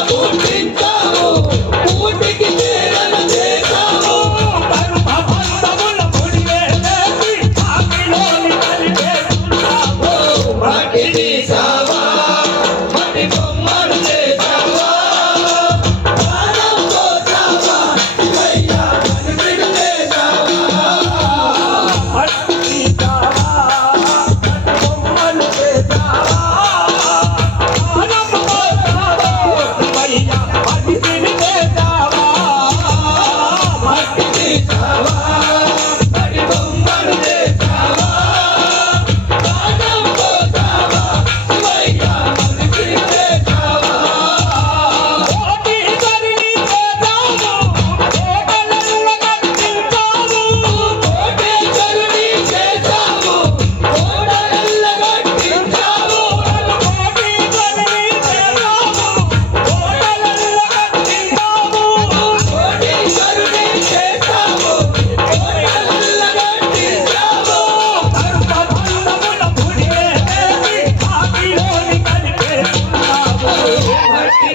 Oh,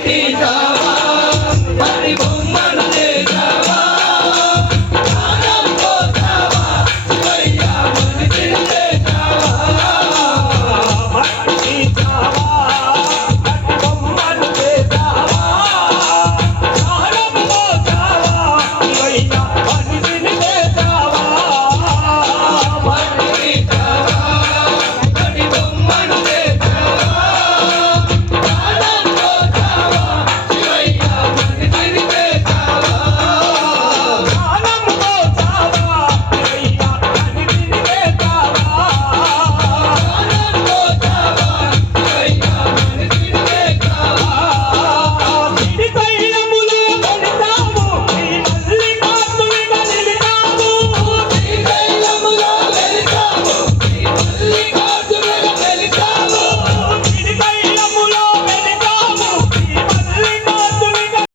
He's Peter.